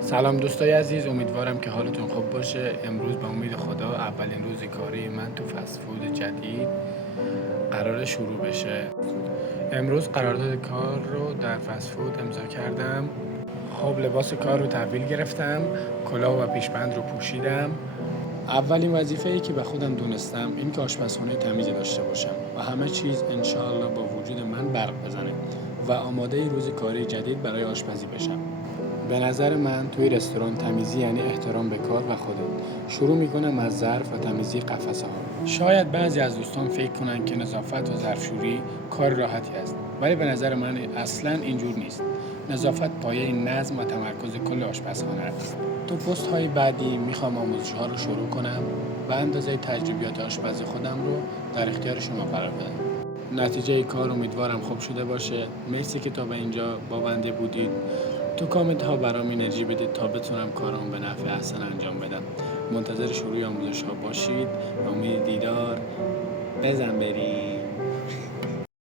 سلام دوستای عزیز، امیدوارم که حالتون خوب باشه. امروز به امید خدا اولین روز کاری من تو فست فود جدید قرار شروع بشه. امروز قرارداد کار رو در فست فود امضا کردم. خب لباس کار رو تحویل گرفتم، کلاه و پیشبند رو پوشیدم. اولین وظیفه‌ای که به خودم دونستم این که آشپزخونه تمیزی داشته باشم و همه چیز انشاءالله با وجود من برق بزنه و آماده روز کاری جدید برای آشپزی بشم. به نظر من توی رستوران تمیزی یعنی احترام به کار و خودت. شروع میکنم از ظرف و تمیزی قفسه ها. شاید بعضی از دوستان فکر کنن که نظافت و ظرفشویی کار راحتی است، ولی به نظر من اصلاً اینجور نیست. نظافت پایه نظم و تمرکز کل آشپزخانه است. تو پست های بعدی میخوام آموزش ها رو شروع کنم و اندازه تجربیات آشپزی خودم رو در اختیار شما قرار بدم. نتیجه کار امیدوارم خوب شده باشه. مرسی که تا به اینجا با بنده بودید. تو کامنت ها برام انرژی بدید تا بتونم کارم به نفع احسن انجام بدم. منتظر شروع آموزش ها باشید. امید دیدار. بزن بریم.